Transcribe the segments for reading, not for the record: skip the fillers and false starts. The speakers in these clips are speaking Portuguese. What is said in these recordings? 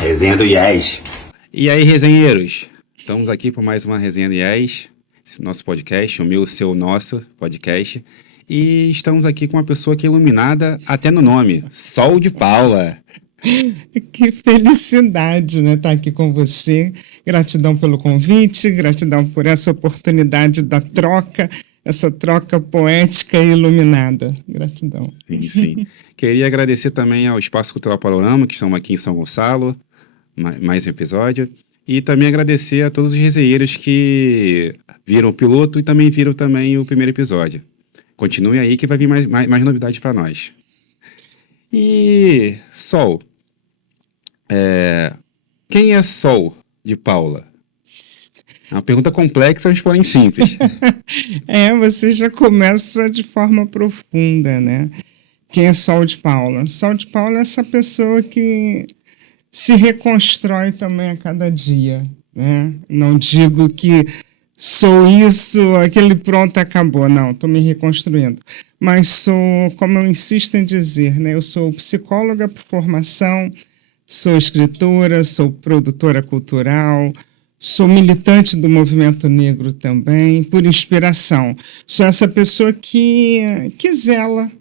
Resenha do IES. E aí, resenheiros? Estamos aqui por mais uma resenha do IES, esse nosso podcast, o meu, o seu, o nosso podcast. E estamos aqui com uma pessoa que é iluminada até no nome, Sol de Paula. Que felicidade, né, estar aqui com você. Gratidão pelo convite, gratidão por essa oportunidade da troca, essa troca poética e iluminada. Gratidão. Sim, sim. Queria agradecer também ao Espaço Cultural Panorama, que estamos aqui em São Gonçalo, mais um episódio. E também agradecer a todos os resenheiros que viram o piloto e também viram também o primeiro episódio. Continue aí que vai vir mais novidades para nós. E Sol, quem é Sol de Paula? É uma pergunta complexa, mas porém simples. Você já começa de forma profunda, né? Quem é Sol de Paula? Sol de Paula é essa pessoa que se reconstrói também a cada dia, né? Não digo que sou isso, aquele pronto, acabou. Não, estou me reconstruindo. Mas sou, como eu insisto em dizer, né? Eu sou psicóloga por formação, sou escritora, sou produtora cultural, sou militante do movimento negro também, por inspiração. Sou essa pessoa que zela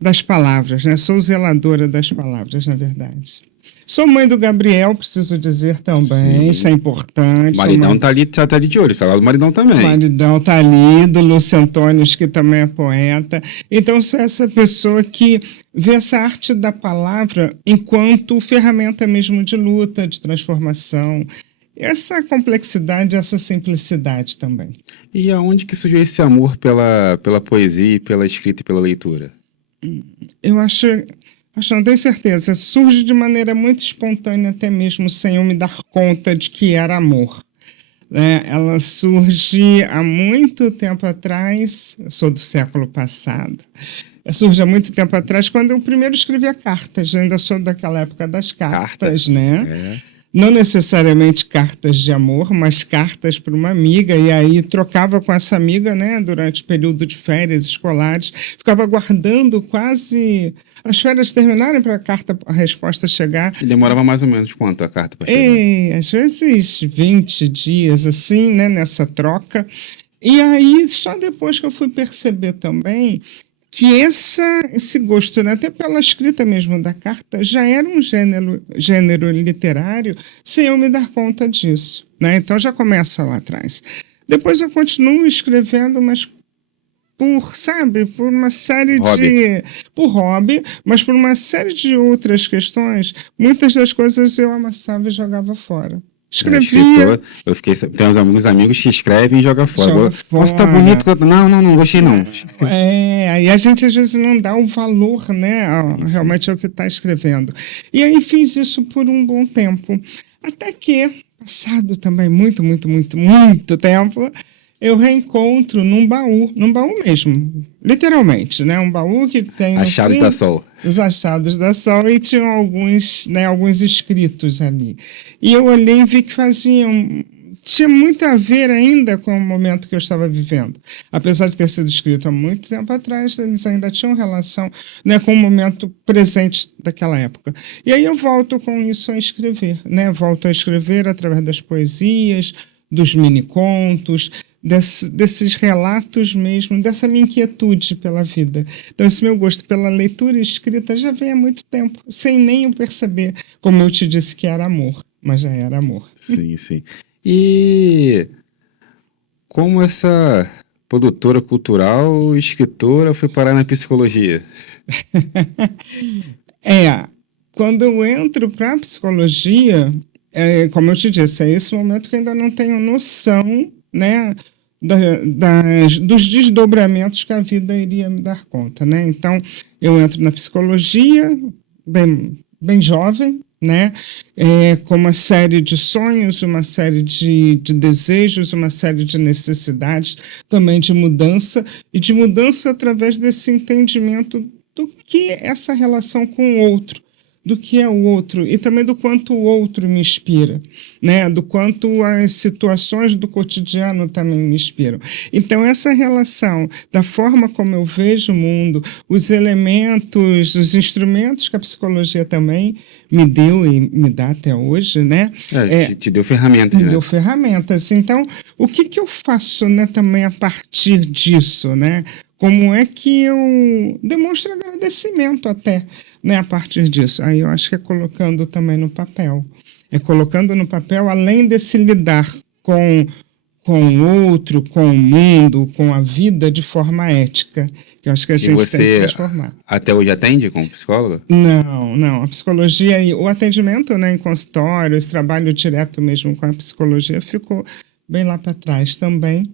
das palavras, né? Sou zeladora das palavras, na verdade. Sou mãe do Gabriel, preciso dizer também, Sim. isso é importante. O maridão tá ali de olho, falar do maridão também. O maridão tá ali, do Lúcio Antônio, que também é poeta. Então, sou essa pessoa que vê essa arte da palavra enquanto ferramenta mesmo de luta, de transformação. Essa complexidade, essa simplicidade também. E aonde que surgiu esse amor pela poesia, pela escrita e pela leitura? Eu acho, não tenho certeza, surge de maneira muito espontânea, até mesmo sem eu me dar conta de que era amor. Ela surge há muito tempo atrás, eu sou do século passado, surge há muito tempo atrás, quando eu primeiro escrevia cartas, eu ainda sou daquela época das cartas, né? Não necessariamente cartas de amor, mas cartas para uma amiga, e aí trocava com essa amiga, né, durante o período de férias escolares, ficava aguardando quase as férias terminarem para a resposta chegar. E demorava mais ou menos quanto a carta para chegar? Às vezes 20 dias, assim, né, nessa troca. E aí, só depois que eu fui perceber também que esse gosto, né, até pela escrita mesmo da carta, já era um gênero literário, sem eu me dar conta disso, né? Então já começa lá atrás. Depois eu continuo escrevendo, mas por uma série por hobby, mas por uma série de outras questões, muitas das coisas eu amassava e jogava fora. Escrevia. Tem uns amigos que escrevem e jogam fora. Nossa, tá bonito. Não gostei não. Aí a gente às vezes não dá o valor, né, realmente ao que está escrevendo. E aí fiz isso por um bom tempo. Até que, passado também muito tempo, eu reencontro num baú mesmo, literalmente, né, um baú que tem... Achados da Sol. Os achados da Sol, e tinham alguns escritos ali. E eu olhei e vi que tinha muito a ver ainda com o momento que eu estava vivendo. Apesar de ter sido escrito há muito tempo atrás, eles ainda tinham relação, né, com o momento presente daquela época. E aí eu volto com isso a escrever, né? Volto a escrever através das poesias, dos mini-contos, desses relatos mesmo, dessa minha inquietude pela vida. Então, esse meu gosto pela leitura e escrita já vem há muito tempo, sem nem eu perceber, como eu te disse que era amor, mas já era amor. Sim, sim. E como essa produtora cultural, escritora, foi parar na psicologia? Quando eu entro para a psicologia, como eu te disse, é esse momento que eu ainda não tenho noção, né, dos desdobramentos que a vida iria me dar conta, né? Então, eu entro na psicologia bem jovem, né? Com uma série de sonhos, uma série de desejos, uma série de necessidades, também de mudança, e de mudança através desse entendimento do que é essa relação com o outro, do que é o outro, e também do quanto o outro me inspira, né? Do quanto as situações do cotidiano também me inspiram. Então, essa relação da forma como eu vejo o mundo, os elementos, os instrumentos que a psicologia também me deu e me dá até hoje, né? Te deu ferramentas, Me né? deu ferramentas. Então, o que que eu faço, né, também a partir disso, né? Como é que eu demonstro agradecimento até, né, a partir disso? Aí eu acho que é colocando também no papel. É colocando no papel, além desse lidar com o outro, com o mundo, com a vida de forma ética, que eu acho que a E gente tem que você transformar. até hoje atende como psicóloga? Não. A psicologia e o atendimento, né, em consultório, esse trabalho direto mesmo com a psicologia ficou bem lá para trás também.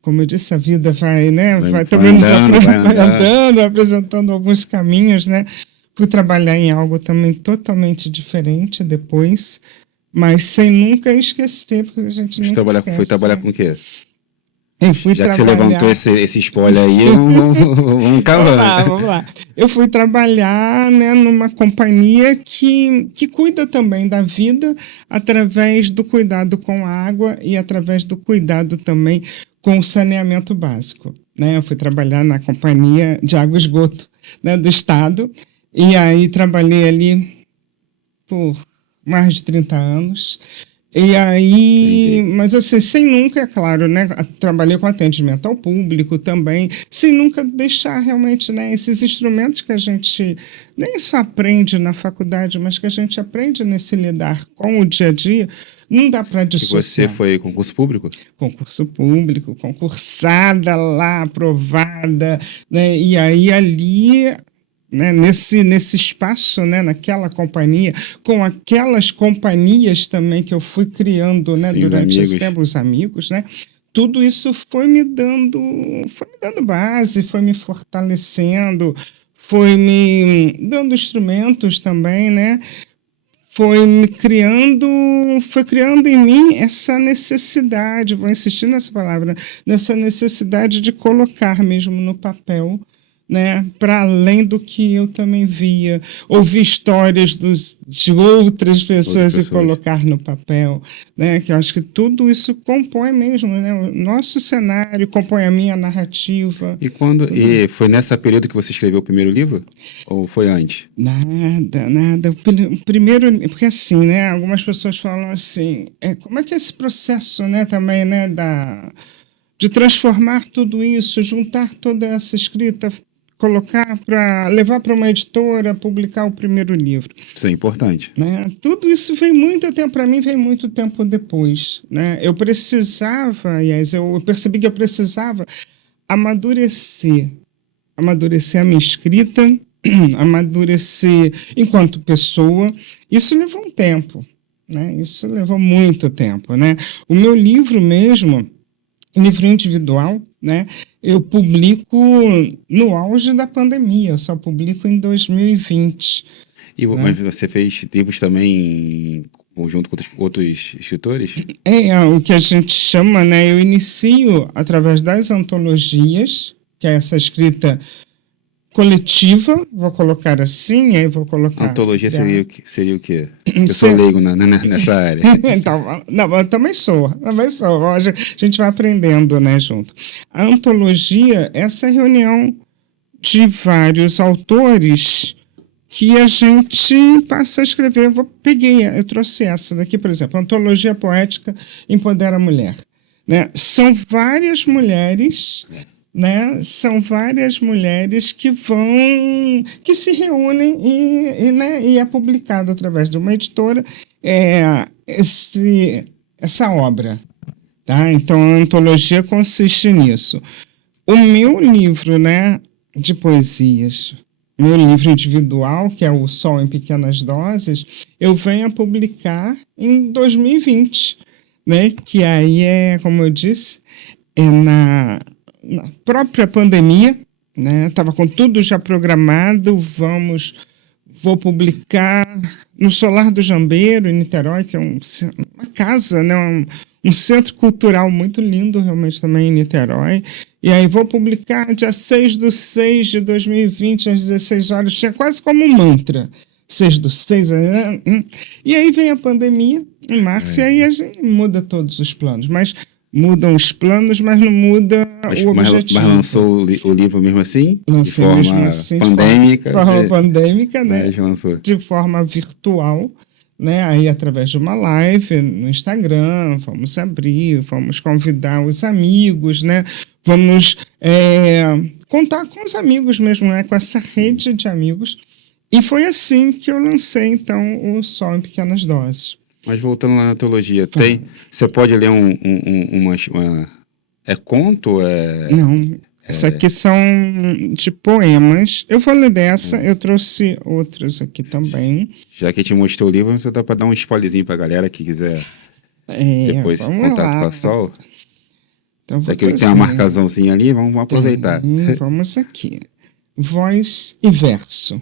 Como eu disse, a vida vai, né, vai também vai andando, apresentando alguns caminhos, né? Fui trabalhar em algo também totalmente diferente depois, mas sem nunca esquecer, porque a gente nunca esquece. Foi trabalhar com o quê? Eu fui Já que trabalhar... você levantou esse spoiler aí, vamos cavando. Vamos lá. Eu fui trabalhar, né, numa companhia que cuida também da vida através do cuidado com a água e através do cuidado também com o saneamento básico, né? Eu fui trabalhar na companhia de água e esgoto, né, do estado, e aí trabalhei ali por mais de 30 anos. E aí, Entendi. mas assim, sem nunca, é claro, né? Trabalhei com atendimento ao público também, sem nunca deixar realmente, né, esses instrumentos que a gente nem só aprende na faculdade, mas que a gente aprende nesse lidar com o dia a dia, não dá para E dissociar. você foi concurso público? Concurso público, concursada lá, aprovada, né? E aí ali, né, nesse espaço, né, naquela companhia, com aquelas companhias também que eu fui criando, né, Sim, durante esse amigos. tempo, os amigos, né, tudo isso foi me dando base, foi me fortalecendo, foi me dando instrumentos também, né, foi criando em mim essa necessidade, vou insistir nessa palavra, nessa necessidade de colocar mesmo no papel, né, para além do que eu também via, ouvir histórias de outras pessoas e colocar no papel, né, que eu acho que tudo isso compõe mesmo, né, o nosso cenário, compõe a minha narrativa. E foi nessa período que você escreveu o primeiro livro? Ou foi antes? Nada. O primeiro, porque assim, né, algumas pessoas falam assim, como é que é esse processo, né, também, né, de transformar tudo isso, juntar toda essa escrita, levar para uma editora, publicar o primeiro livro. Isso é importante. Né? Tudo isso veio muito tempo, para mim, veio muito tempo depois. Né? Eu percebi que eu precisava amadurecer a minha escrita, amadurecer enquanto pessoa. Isso levou um tempo, né? Isso levou muito tempo, né? O meu livro mesmo, livro individual, né? Eu publico no auge da pandemia, eu só publico em 2020. Mas você fez livros também em conjunto com outros escritores? O que a gente chama, né? Eu inicio através das antologias, que é essa escrita coletiva, vou colocar assim, aí vou colocar... Antologia seria o quê? Eu sou leigo nessa área. Então, não, eu também sou. A gente vai aprendendo, né, junto. A antologia, essa reunião de vários autores que a gente passa a escrever. Eu trouxe essa daqui, por exemplo, Antologia Poética Empodera a Mulher. Né? São várias mulheres... Né? São várias mulheres que se reúnem e é publicado através de uma editora essa obra. Tá? Então, a antologia consiste nisso. O meu livro, né, de poesias, meu livro individual, que é O Sol em Pequenas Doses, eu venho a publicar em 2020, né? Que aí como eu disse, na própria pandemia, né? Estava com tudo já programado, vou publicar no Solar do Jambeiro, em Niterói, que é uma casa, né? Um centro cultural muito lindo, realmente, também em Niterói. E aí vou publicar dia 6/6/2020, às 16 horas, tinha quase como um mantra. 6/6, e aí vem a pandemia, em março, e aí a gente muda todos os planos. Mas Mudam os planos, mas não muda o objetivo. Mas lançou o livro mesmo assim? Lancei de forma mesmo assim, pandêmica? de forma pandêmica, né? Mas lançou. De forma virtual, né? Aí através de uma live no Instagram, vamos abrir, vamos convidar os amigos, né? Vamos contar com os amigos mesmo, né? Com essa rede de amigos. E foi assim que eu lancei, então, o Sol em Pequenas Doses. Mas voltando lá na teologia, você pode ler é conto? Não, essa aqui são de poemas. Eu vou ler dessa, eu trouxe outras aqui também. Já que te mostrou o livro, você dá para dar um spoilerzinho para a galera que quiser depois contato com a Sol. Então, que tem uma marcaçãozinha ali, vamos aproveitar. Vamos aqui. Voz e verso.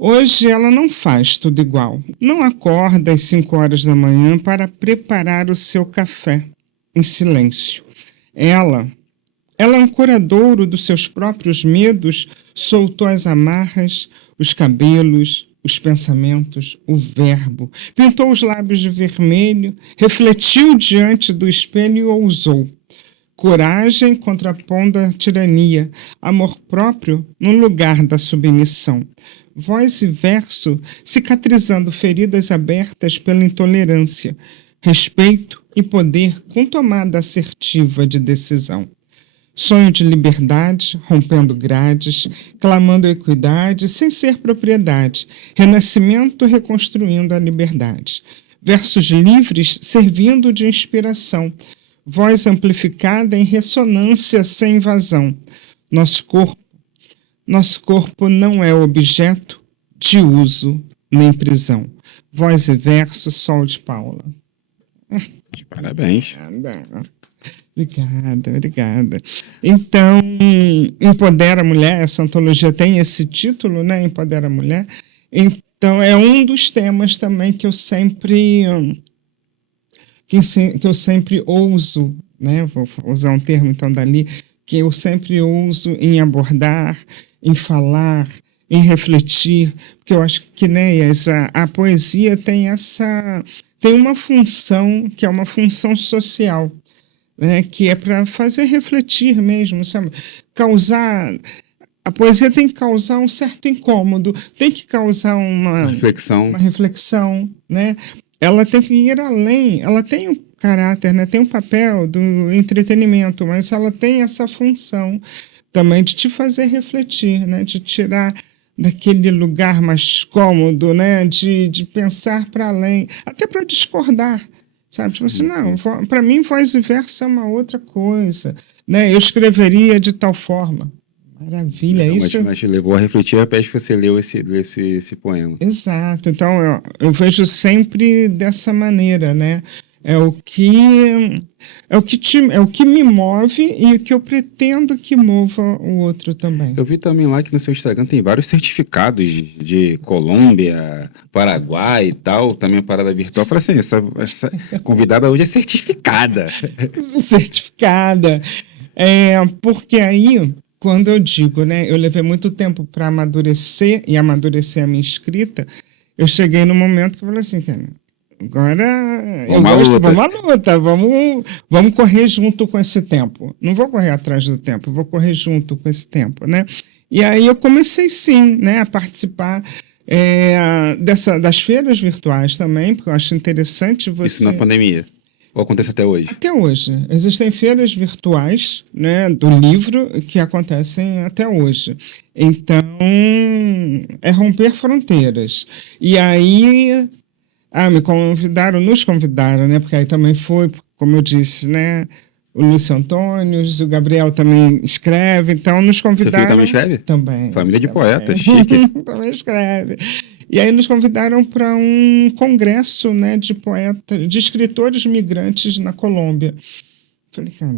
Hoje ela não faz tudo igual. Não acorda às 5 horas da manhã para preparar o seu café em silêncio. Ela, ancoradouro dos seus próprios medos, soltou as amarras, os cabelos, os pensamentos, o verbo. Pintou os lábios de vermelho, refletiu diante do espelho e ousou. Coragem contrapondo a tirania, amor próprio no lugar da submissão. Voz e verso cicatrizando feridas abertas pela intolerância, respeito e poder com tomada assertiva de decisão. Sonho de liberdade, rompendo grades, clamando equidade, sem ser propriedade, renascimento reconstruindo a liberdade. Versos livres servindo de inspiração, voz amplificada em ressonância sem invasão. Nosso corpo não é objeto de uso nem prisão. Voz e verso, Sol de Paula. Parabéns. Obrigada. Então, Empodera a Mulher, essa antologia tem esse título, né? Empodera a Mulher. Então, é um dos temas também que eu sempre ouso, né? Vou usar um termo então dali, que eu sempre ouso em abordar, em falar, em refletir, porque eu acho que, né, a poesia tem uma função que é uma função social, né, que é para fazer refletir mesmo, sabe? A poesia tem que causar um certo incômodo, tem que causar uma reflexão, né? Ela tem que ir além, ela tem um caráter, né? Tem um papel do entretenimento, mas ela tem essa função também de te fazer refletir, né? De tirar daquele lugar mais cômodo, né? De pensar para além, até para discordar, sabe? Tipo assim, não, para mim voz e verso é uma outra coisa, né? Eu escreveria de tal forma. Maravilha, não, isso. Mas levou a refletir a pés que você leu esse poema. Exato, então eu vejo sempre dessa maneira, né? É o que me move e o que eu pretendo que mova o outro também. Eu vi também lá que no seu Instagram tem vários certificados de Colômbia, Paraguai e tal, também a parada virtual. Eu falei assim, essa convidada hoje é certificada. Certificada. Porque aí, quando eu digo, né, eu levei muito tempo para amadurecer a minha escrita, eu cheguei no momento que eu falei assim, cara, agora vamos à luta, vamos correr junto com esse tempo. Não vou correr atrás do tempo, vou correr junto com esse tempo, né? E aí eu comecei sim, né, a participar das feiras virtuais também, porque eu acho interessante você... Isso na pandemia? Ou acontece até hoje? Até hoje. Existem feiras virtuais, né, do livro que acontecem até hoje. Então, é romper fronteiras. E aí... nos convidaram, né? Porque aí também foi, como eu disse, né? O Lúcio Antônio, o Gabriel também escreve, então nos convidaram. Seu filho também escreve? Também. Família de poetas, chique. Também escreve. E aí nos convidaram para um congresso, né, de poetas, de escritores migrantes na Colômbia. Falei, cara,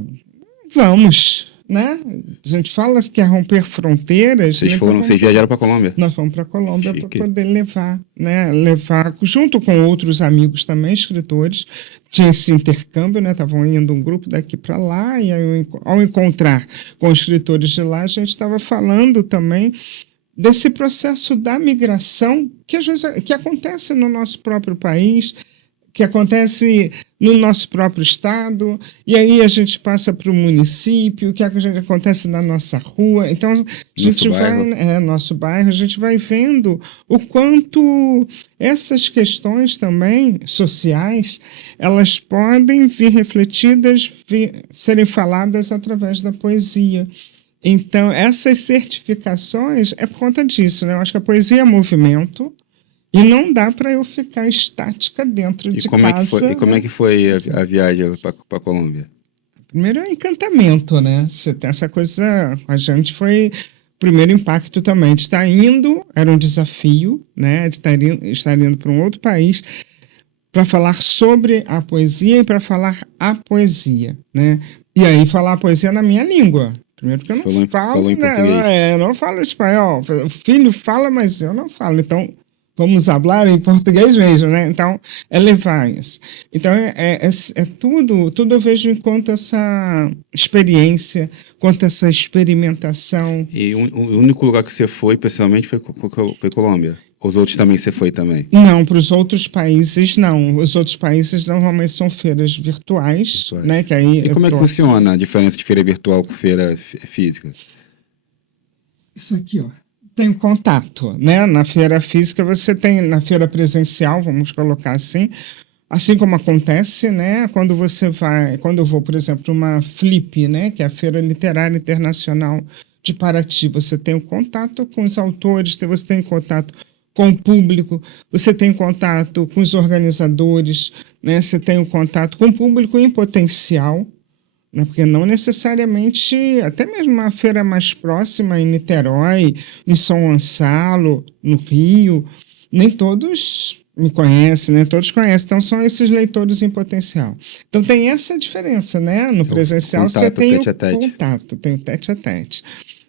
vamos, né? A gente fala que é romper fronteiras. Vocês viajaram para a Colômbia? Nós fomos para a Colômbia para poder levar junto com outros amigos também, escritores. Tinha esse intercâmbio, né? Estavam indo um grupo daqui para lá, e aí, ao encontrar com os escritores de lá, a gente estava falando também desse processo da migração que às vezes que acontece no nosso próprio país, que acontece no nosso próprio estado, e aí a gente passa para o município, o que acontece na nossa rua. Então, a gente nosso bairro, a gente vai vendo o quanto essas questões também sociais, elas podem vir refletidas, serem faladas através da poesia. Então, essas certificações é por conta disso, né? Eu acho que a poesia é movimento, e não dá para eu ficar estática dentro de casa. E como é que foi a viagem para a Colômbia? Primeiro é encantamento, né? Você tem essa coisa, a gente foi o primeiro impacto também de estar indo, era um desafio, né? De estar indo para um outro país para falar sobre a poesia e para falar a poesia, né? E aí falar a poesia na minha língua. Primeiro porque eu não falo, né? Eu não falo espanhol. O filho fala, mas eu não falo. Então, vamos falar em português mesmo, né? Então, é levar isso. Então, tudo eu vejo enquanto essa experiência, quanto essa experimentação. E o único lugar que você foi, pessoalmente, foi Colômbia? Os outros também você foi também? Não, para os outros países, não. Os outros países normalmente são feiras virtuais, né? Que aí e como é que funciona a diferença de feira virtual com feira física? Isso aqui, ó. Tem contato, né? Na feira física você tem, na feira presencial, vamos colocar assim como acontece, né? Quando eu vou, por exemplo, para uma FLIP, né? Que é a Feira Literária Internacional de Paraty, você tem o contato com os autores, você tem contato com o público, você tem contato com os organizadores, né? Você tem o contato com o público em potencial, né? Porque não necessariamente, até mesmo uma feira mais próxima em Niterói, em São Gonçalo, no Rio, nem todos me conhecem, né? Todos conhecem, então são esses leitores em potencial. Então tem essa diferença, né? No presencial você tem o contato, tem o tete-a-tete.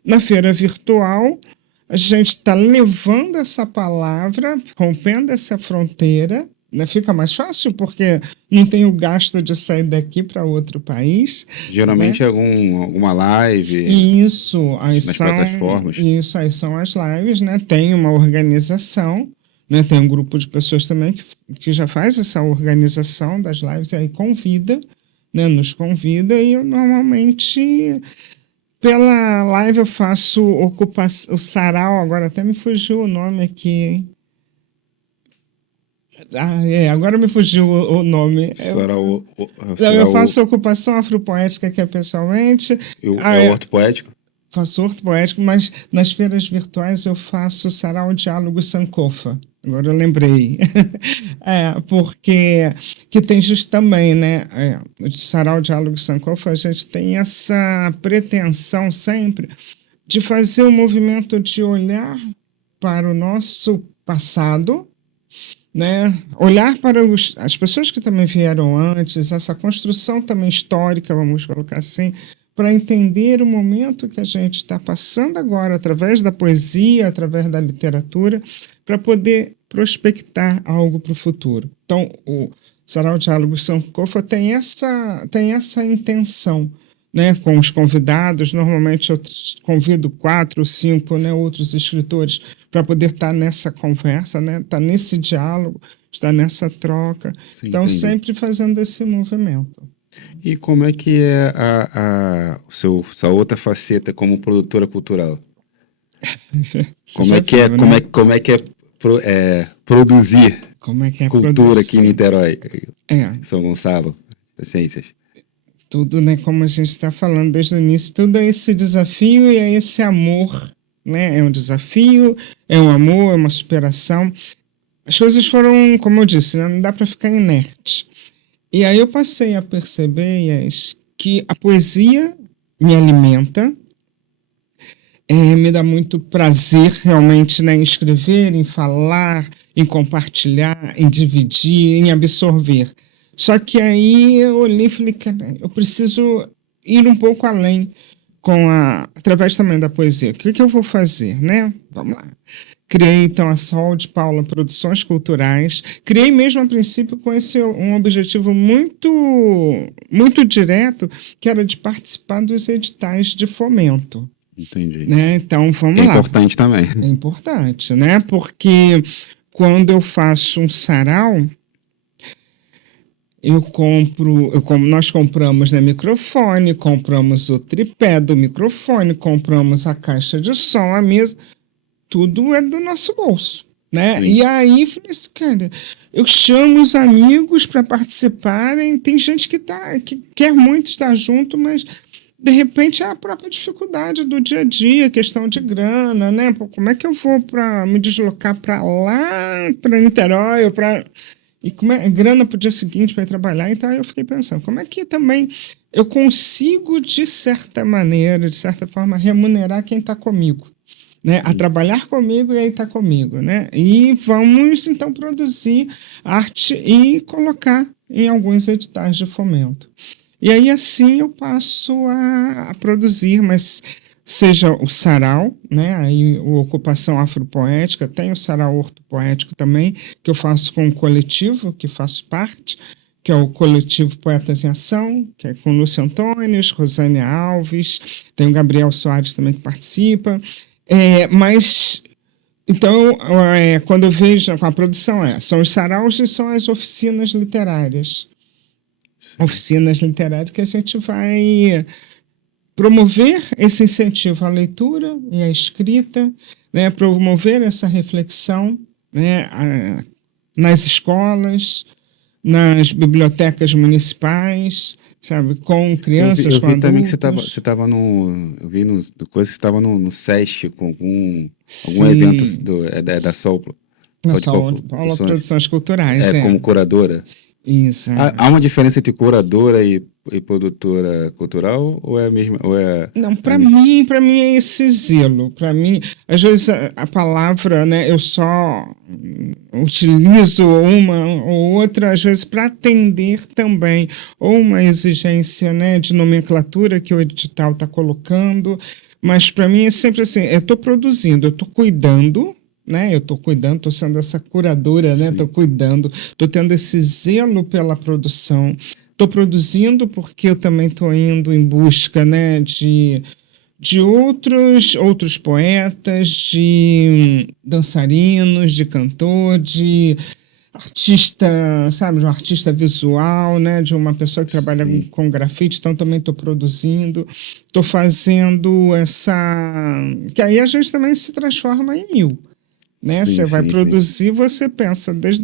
Na feira virtual, a gente está levando essa palavra, rompendo essa fronteira, né? Fica mais fácil porque não tem o gasto de sair daqui para outro país. Geralmente, né? Alguma live. Isso, aí nas plataformas. Isso, aí são as lives, né? Tem uma organização, né? Tem um grupo de pessoas também que já faz essa organização das lives, e aí convida, né? Nos convida, e eu normalmente, pela live, eu faço o sarau, agora até me fugiu o nome aqui. Agora me fugiu o nome. Eu faço ocupação afropoética, que é pessoalmente. É o horto poético? Faço horto poético, mas nas feiras virtuais eu faço sarau diálogo Sankofa. Agora eu lembrei. Porque que tem justo também, né? O sarau diálogo Sankofa, a gente tem essa pretensão sempre de fazer um movimento de olhar para o nosso passado, né? Olhar para as pessoas que também vieram antes, essa construção também histórica, vamos colocar assim, para entender o momento que a gente está passando agora, através da poesia, através da literatura, para poder prospectar algo para o futuro. Então, o Sarau Diálogo Sankofa tem essa intenção, né, com os convidados. Normalmente eu convido 4 ou 5, né, outros escritores para poder estar nessa conversa, né, estar nesse diálogo, estar nessa troca. Sim, então, entendi. Sempre fazendo esse movimento. E como é que é sua outra faceta como produtora cultural? Como é que é produzir cultura aqui em Niterói, São Gonçalo, das Ciências? Tudo, né, como a gente está falando desde o início, tudo é esse desafio e é esse amor, né? É um desafio, é um amor, é uma superação. As coisas foram, como eu disse, né, não dá para ficar inerte. E aí eu passei a perceber, Yes, que a poesia me alimenta, me dá muito prazer realmente, né, em escrever, em falar, em compartilhar, em dividir, em absorver. Só que aí eu olhei e falei, cara, eu preciso ir um pouco além através também da poesia. O que eu vou fazer, né? Vamos lá. Criei, então, a Sol de Paula Produções Culturais. Criei mesmo, a princípio, com um objetivo muito, muito direto, que era de participar dos editais de fomento. Entendi. Né? Então, vamos lá. É importante também. É importante, né? Porque quando eu faço um sarau, Nós compramos, né, microfone, compramos o tripé do microfone, compramos a caixa de som, a mesa, tudo é do nosso bolso, né? Sim. E aí, falei assim, cara, eu chamo os amigos para participarem, tem gente que quer muito estar junto, mas de repente é a própria dificuldade do dia a dia, questão de grana, né? Pô, como é que eu vou me deslocar para lá, para Niterói, e como é grana para o dia seguinte para ir trabalhar? Então aí eu fiquei pensando, como é que também eu consigo, de certa maneira, de certa forma, remunerar quem está comigo, né? A trabalhar comigo e aí está comigo, né? E vamos, então, produzir arte e colocar em alguns editais de fomento. E aí, assim, eu passo a produzir, mas seja o sarau, né? Aí o Ocupação Afropoética, tem o sarau ortopoético também, que eu faço com um coletivo, que faço parte, que é o coletivo Poetas em Ação, que é com Lúcio Antônio, Rosane Alves, tem o Gabriel Soares também que participa. Mas, então, quando eu vejo a produção, são os saraus e são as oficinas literárias. Oficinas literárias que a gente vai promover esse incentivo à leitura e à escrita, né, promover essa reflexão, né, nas escolas, nas bibliotecas municipais, sabe, com crianças, com Eu vi também que adultos. você estava no. Eu vi no coisa que você estava no SESC com algum Sim. evento da Sopro. Na Sol de Paula Produções Culturais, como curadora. Isso. Há uma diferença entre curadora e produtora cultural? Ou é a mesma? Não, para mim é esse zelo. Para mim, às vezes a palavra, né, eu só utilizo uma ou outra, às vezes para atender também ou uma exigência, né, de nomenclatura que o edital está colocando, mas para mim é sempre assim, eu estou produzindo, eu estou cuidando, né? Eu estou cuidando, estou sendo essa curadora, né? Estou cuidando, estou tendo esse zelo pela produção. Estou produzindo porque eu também estou indo em busca, né, de outros poetas, de dançarinos, de cantor, de artista, sabe, de um artista visual, né, de uma pessoa que trabalha com grafite, então também estou produzindo, estou fazendo que aí a gente também se transforma em mil. Né? Você vai produzir, você pensa desde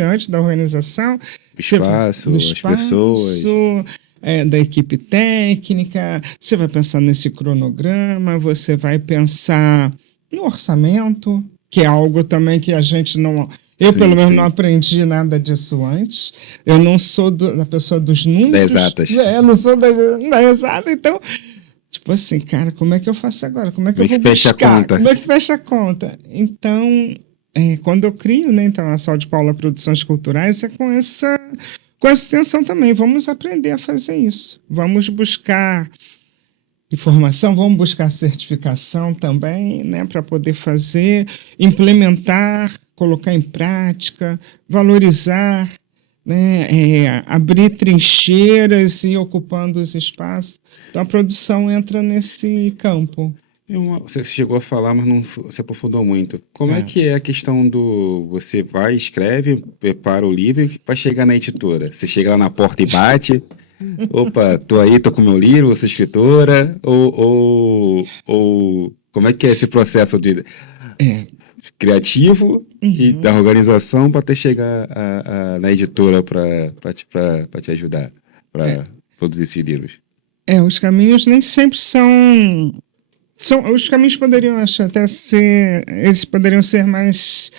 antes da organização, do espaço, as pessoas, da equipe técnica, você vai pensar nesse cronograma, você vai pensar no orçamento, que é algo também que a gente não... Eu, pelo menos, não aprendi nada disso antes. Eu não sou da pessoa dos números. Das exatas. Eu não sou da exata, então... Tipo assim, cara, como é que eu faço agora? Como é que eu vou buscar? Como é que fecha a conta? Então, quando eu crio, né, então, a Sol de Paula Produções Culturais, é com essa intenção também. Vamos aprender a fazer isso. Vamos buscar informação, vamos buscar certificação também, né, para poder fazer, implementar, colocar em prática, valorizar, né, abrir trincheiras e ocupando os espaços. Então a produção entra nesse campo. Você chegou a falar, mas não se aprofundou muito. Como é que é a questão você vai, escreve, prepara o livro para chegar na editora? Você chega lá na porta e bate, opa, tô com meu livro, vou ser escritora, ou como é que é esse processo de criativo e da organização para até chegar na editora para te ajudar, para produzir esses livros? Os caminhos nem sempre são... Os caminhos poderiam até ser... Eles poderiam ser mais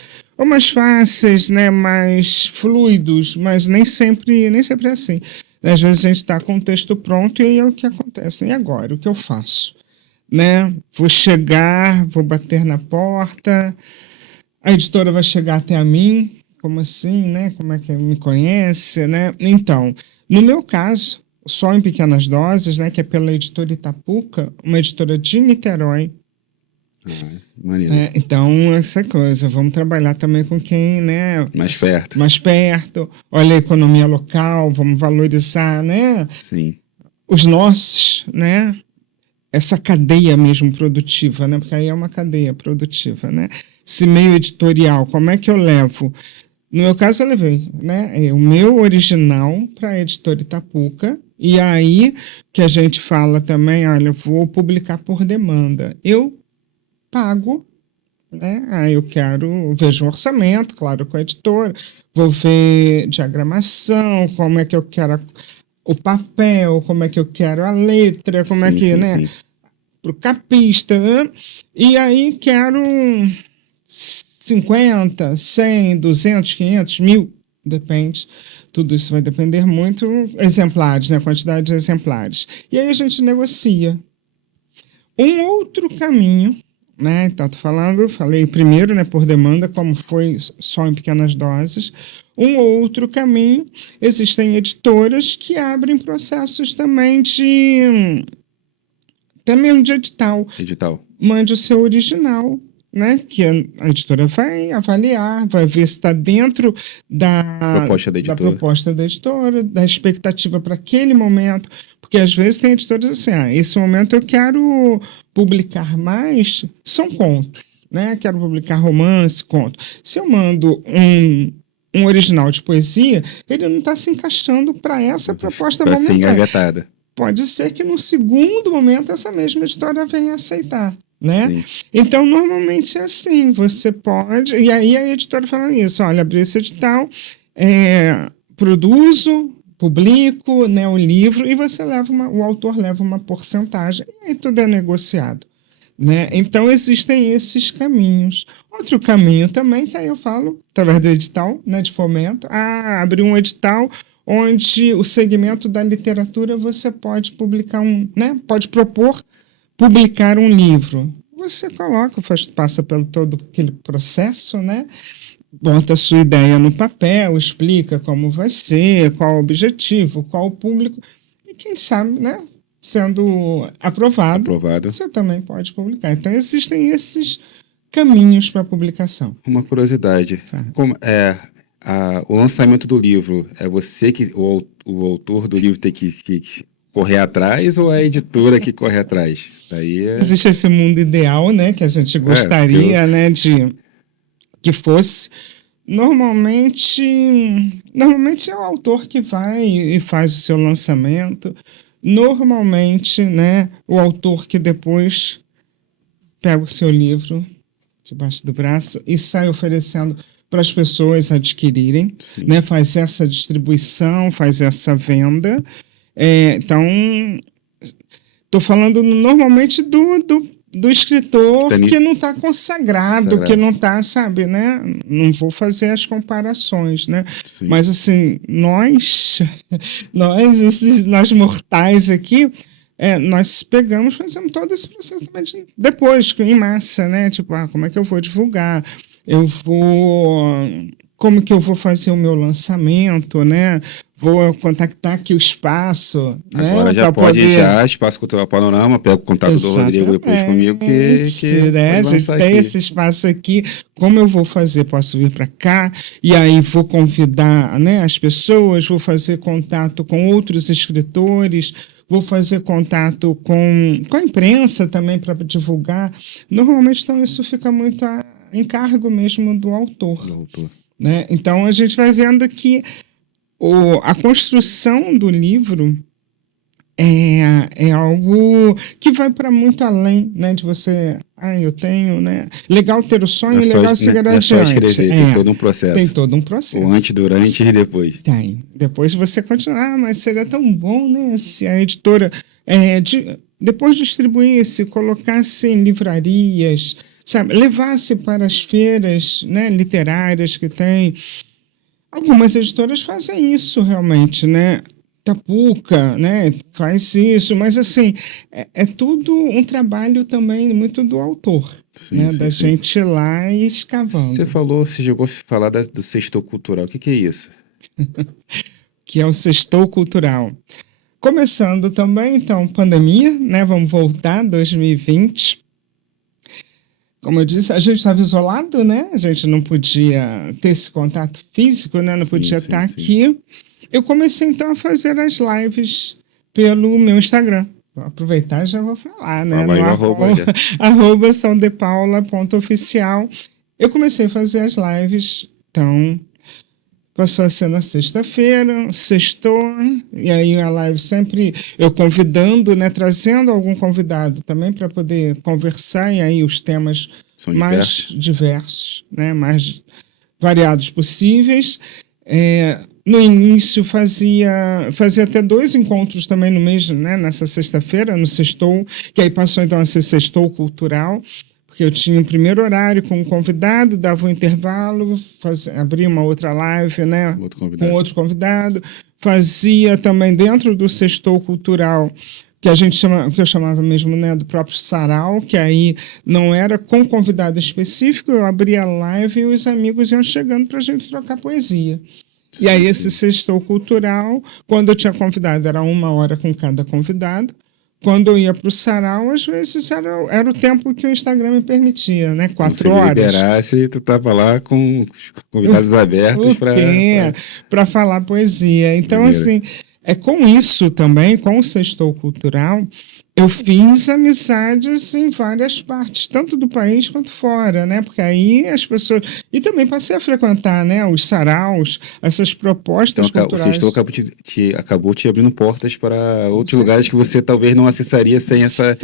fáceis, né? Mais fluidos, mas nem sempre é assim. Às vezes a gente está com o texto pronto e aí é o que acontece. E agora? O que eu faço? Né? Vou chegar, vou bater na porta, a editora vai chegar até a mim, como assim, né? Como é que me conhece, né? Então, no meu caso, Só em Pequenas Doses, né? Que é pela editora Itapuca, uma editora de Niterói. Maneiro. Então, essa coisa, vamos trabalhar também com quem, né? Mais perto. Olha a economia local, vamos valorizar, né? Sim. Os nossos, né? Essa cadeia mesmo produtiva, né? Porque aí é uma cadeia produtiva, né? Esse meio editorial, como é que eu levo No meu caso, eu levei, né, o meu original para a editora Itapuca, e aí que a gente fala também, olha, eu vou publicar por demanda. Eu pago, né? Aí eu vejo um orçamento, claro, com a editora, vou ver diagramação, como é que eu quero o papel, como é que eu quero a letra, como é Sim, que, sim, né, sim. pro capista, né? E aí quero 50, 100, 200, 500, 1000, depende. Tudo isso vai depender muito, exemplares, né? Quantidade de exemplares. E aí a gente negocia. Um outro caminho, né? Então, falei primeiro, né, por demanda, como foi só em pequenas doses. Um outro caminho, existem editoras que abrem processos também até mesmo de edital. Edital. Mande o seu original, né? Que a editora vai avaliar, vai ver se está dentro Proposta da da editora. proposta da editora, da expectativa para aquele momento. Porque às vezes tem editoras assim, esse momento eu quero publicar mais, são contos, né? Quero publicar romance, conto. Se eu mando um original de poesia, ele não está se encaixando para essa proposta Vai ser momentânea. engavetada. Pode ser que no segundo momento essa mesma editora venha aceitar, né? Sim. Então, normalmente é assim, você pode... E aí a editora fala isso, olha, abri esse edital, produzo, publico, né, o livro, e você o autor leva uma porcentagem, e aí tudo é negociado. Né? Então, existem esses caminhos. Outro caminho também, que aí eu falo, através do edital, né, de fomento, abrir um edital onde o segmento da literatura você pode publicar né, pode propor publicar um livro. Você coloca, passa pelo todo aquele processo, né? Bota a sua ideia no papel, explica como vai ser, qual o objetivo, qual o público, e quem sabe, né? Sendo aprovado, você também pode publicar. Então, existem esses caminhos para publicação. Uma curiosidade. Como o lançamento do livro, é você que, o autor do livro tem que correr atrás ou é a editora que corre atrás? Existe esse mundo ideal, né? Que a gente gostaria, né? De que fosse... Normalmente é o autor que vai e faz o seu lançamento. Normalmente, né, o autor que depois pega o seu livro debaixo do braço e sai oferecendo para as pessoas adquirirem, né, faz essa distribuição, faz essa venda. Então, estou falando normalmente do escritor que não está consagrado, que não está, sabe, né? Não vou fazer as comparações, né? Sim. Mas, assim, nós mortais aqui, nós pegamos, fazemos todo esse processo também depois, em massa, né? Tipo, como é que eu vou divulgar? Como que eu vou fazer o meu lançamento, né? Vou contactar aqui o espaço, né? Agora já pode Espaço Cultural Panorama, pega o contato do Rodrigo depois comigo que a gente tem esse espaço aqui, como eu vou fazer? Posso vir para cá e aí vou convidar, né, as pessoas, vou fazer contato com outros escritores, vou fazer contato com a imprensa também para divulgar. Normalmente, então, isso fica muito a encargo mesmo do autor. Né? Então, a gente vai vendo que a construção do livro é algo que vai para muito além, né, de você... eu tenho, né? Legal ter o sonho, legal seguir adiante. É só escrever, tem todo um processo. Tem todo um processo. O antes, durante e depois. Tem. Depois você continua, mas seria tão bom, né, se a editora, depois distribuísse, colocasse em livrarias, sabe, levasse para as feiras, né, literárias que tem. Algumas editoras fazem isso realmente, né? Itapuca, né, faz isso, mas assim, é tudo um trabalho também muito do autor, né, da gente ir lá e escavando. Você chegou a falar do Sextou Cultural, o que é isso? Que é o Sextou Cultural. Começando também, então, pandemia, né, vamos voltar, 2020. Como eu disse, a gente estava isolado, né, a gente não podia ter esse contato físico, né, não podia estar aqui. Eu comecei, então, a fazer as lives pelo meu Instagram. Vou aproveitar e já vou falar, né? @ sauldepaula.oficial. Eu comecei a fazer as lives, então, passou a ser na sexta-feira, sextou, e aí a live sempre eu convidando, né, trazendo algum convidado também para poder conversar, e aí os temas São mais diversos. diversos, né, mais variados possíveis. No início fazia até 2 encontros também no mês, né, nessa sexta-feira, no Sextou, que aí passou então a ser Sextou Cultural, porque eu tinha o primeiro horário com um convidado, dava um intervalo, abria uma outra live, né, Outro com convidado. outro convidado, fazia também dentro do Sextou Cultural, que eu chamava mesmo, né, do próprio sarau, que aí não era com convidado específico, eu abria a live e os amigos iam chegando para a gente trocar poesia. E Sim, aí esse sim. sextou cultural, quando eu tinha convidado, era 1 hora com cada convidado. Quando eu ia para o sarau, às vezes era o tempo que o Instagram me permitia, né? Como se quatro ele horas. liberasse, tu tava lá com os convidados abertos O quê? Para falar poesia. Então, Maneiro. assim, com isso também, com o Sextou Cultural, eu fiz amizades em várias partes, tanto do país quanto fora, né? Porque aí as pessoas. E também passei a frequentar, né? Os saraus, essas Então, propostas o Sextou culturais. acabou te abrindo portas para Com outros lugares que você talvez não acessaria sem essa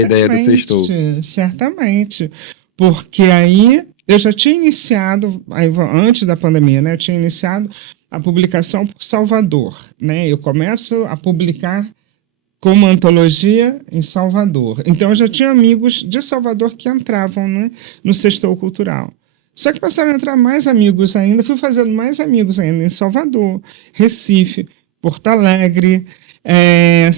ideia do Sextou. Certamente, certamente. Porque aí eu já tinha iniciado, antes da pandemia, né? Eu tinha iniciado a publicação por Salvador, né? Eu começo a publicar com uma antologia em Salvador. Então eu já tinha amigos de Salvador que entravam, né, no Sextou Cultural. Só que passaram a entrar mais amigos ainda, fui fazendo mais amigos ainda em Salvador, Recife, Porto Alegre, é,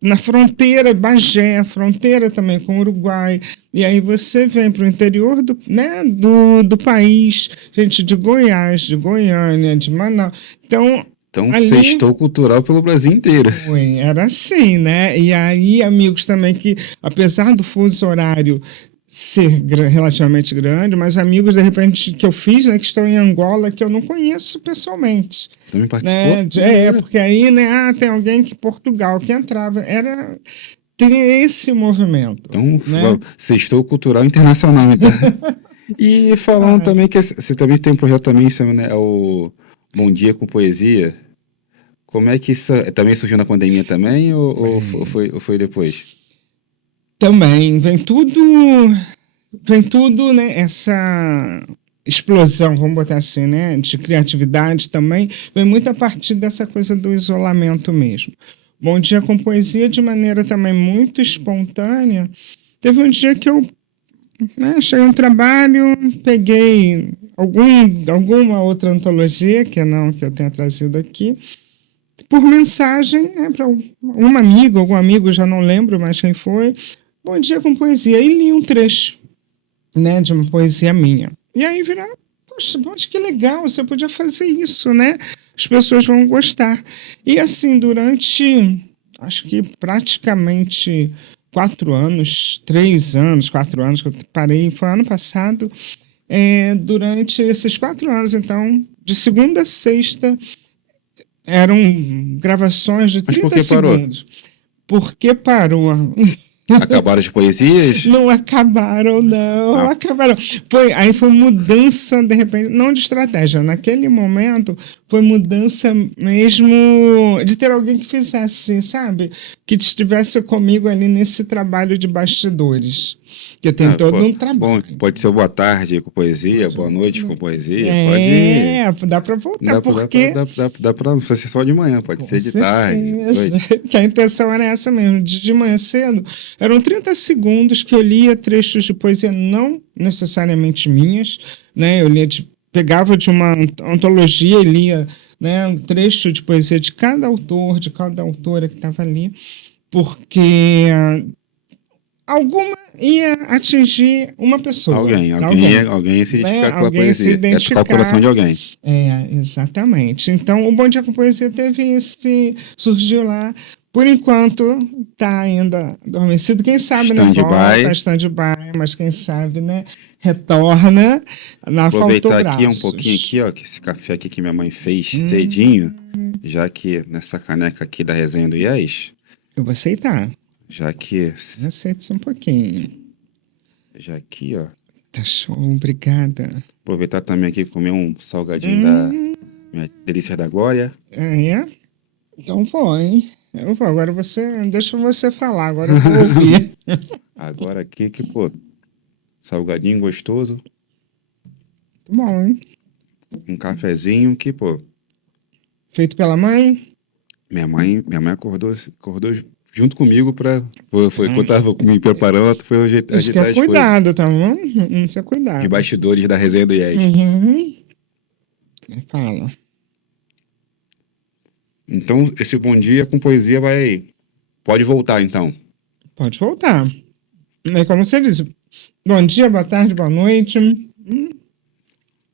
na fronteira, Bagé, fronteira também com o Uruguai. E aí você vem para o interior do país, gente de Goiás, de Goiânia, de Manaus. Então, Então, ali Sextou cultural pelo Brasil inteiro. era assim, né? E aí, amigos também que, apesar do fuso horário ser relativamente grande, mas amigos, de repente, que eu fiz, né, que estão em Angola, que eu não conheço pessoalmente, Também participou? né? Maneiro. Porque aí, né, tem alguém que Portugal que entrava, tem esse movimento, Então, né? Sextou cultural internacional, então. E falando Ah, também que você também tem um projeto também, sabe, né? É o Bom Dia com Poesia. Como é que isso também surgiu na pandemia também ou foi depois? também vem tudo, né? Essa explosão, vamos botar assim, né? De criatividade também, vem muito a partir dessa coisa do isolamento mesmo. Bom Dia com Poesia, de maneira também muito espontânea. Teve um dia que eu, né, cheguei no trabalho, peguei alguma outra antologia, que não que eu tenha trazido aqui, por mensagem, né, para uma amiga, algum amigo, já não lembro mais quem foi. Bom Dia com Poesia. E li um trecho, né, de uma poesia minha. E aí viraram, poxa, que legal, você podia fazer isso, né? As pessoas vão gostar. E assim, durante, acho que praticamente 4 anos, 3 anos, 4 anos que eu parei, foi ano passado, durante esses 4 anos, então, de segunda a sexta, eram gravações de Mas por 30 que parou? segundos. Por que parou? Acabaram as poesias? Não acabaram, não Ah, acabaram. Aí foi mudança, de repente, não de estratégia. Naquele momento, foi mudança mesmo de ter alguém que fizesse, sabe? Que estivesse comigo ali nesse trabalho de bastidores. Que tem todo pô, um bom, trabalho. pode ser boa tarde com poesia, Pode- boa noite com poesia, pode. Dá para voltar, porque Não precisa ser só de manhã, pode com ser de tarde, de certeza. noite. Que a intenção era essa mesmo. De manhã cedo, eram 30 segundos que eu lia trechos de poesia não necessariamente minhas, né? Pegava de uma antologia e lia, né, um trecho de poesia de cada autor, de cada autora que estava ali, porque alguma ia atingir uma pessoa, alguém, Alguém ia se né? identificar com a Alguém ia se poesia, ia tocar o coração identificar. de alguém. Exatamente. Então, o Bom Dia com Poesia surgiu lá. Por enquanto, está ainda adormecido. Quem sabe, né, volta a Stand-by. stand-by, mas quem sabe, né, retorna. Lá faltou Aproveitar aqui um pouquinho braços. aqui, ó, que esse café aqui que minha mãe fez cedinho, Hum, já que nessa caneca aqui da resenha do IES, eu vou aceitar. já que, Eu aceito só um pouquinho. já aqui, ó, Tá show, obrigada. aproveitar também aqui e comer um salgadinho Hum, Minha Delícias da Glória. É? Então foi. Eu vou. Agora deixa você falar, agora eu vou ouvir. Agora aqui que, pô, salgadinho gostoso, Muito bom, hein? um cafezinho que, pô, Feito pela mãe? minha mãe acordou junto comigo foi quando tava me preparando, foi Isso que ajeitar é as coisas. cuidado, tá bom? Isso é Os cuidado. bastidores da resenha do IES. Uhum. Fala. Então, esse bom dia com poesia pode voltar, então. Pode voltar. É como você disse. Bom dia, boa tarde, boa noite.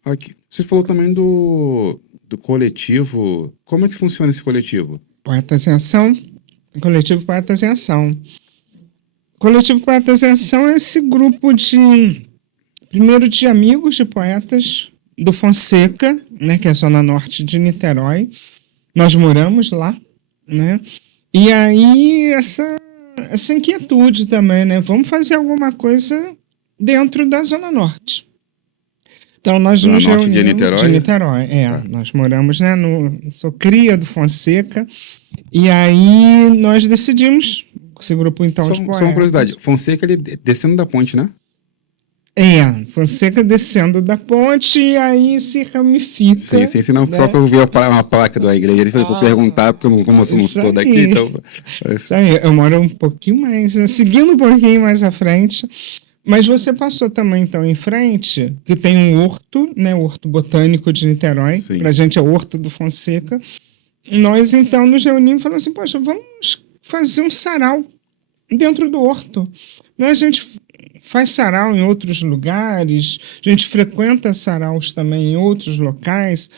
Aqui, você falou também do coletivo. Como é que funciona esse coletivo? Poetas em Ação. Coletivo Poetas em Ação. Coletivo Poetas em Ação é esse grupo primeiro de amigos de poetas do Fonseca, né, que é a zona norte de Niterói. Nós moramos lá, né? E aí essa inquietude também, né? Vamos fazer alguma coisa dentro da zona norte. Então nós Zona nos norte de reunimos Niterói? Niterói, Tá. nós moramos, né, sou cria do Fonseca. E aí nós decidimos, esse grupo então de Só uma poetas. curiosidade. Fonseca, ele descendo da ponte, né? Fonseca descendo da ponte e aí se ramifica. Sim, senão né? só que eu vi uma placa da igreja. Ele falou, vou perguntar, porque como eu não Isso sou daqui, aí. então. Isso aí, eu moro um pouquinho mais, seguindo um pouquinho mais à frente. Mas você passou também, então, em frente, que tem um horto, né? O Horto Botânico de Niterói. Sim. Pra gente é o Horto do Fonseca. Nós, então, nos reunimos e falamos assim, poxa, vamos fazer um sarau dentro do horto. Né? A gente faz sarau em outros lugares, a gente frequenta saraus também em outros locais.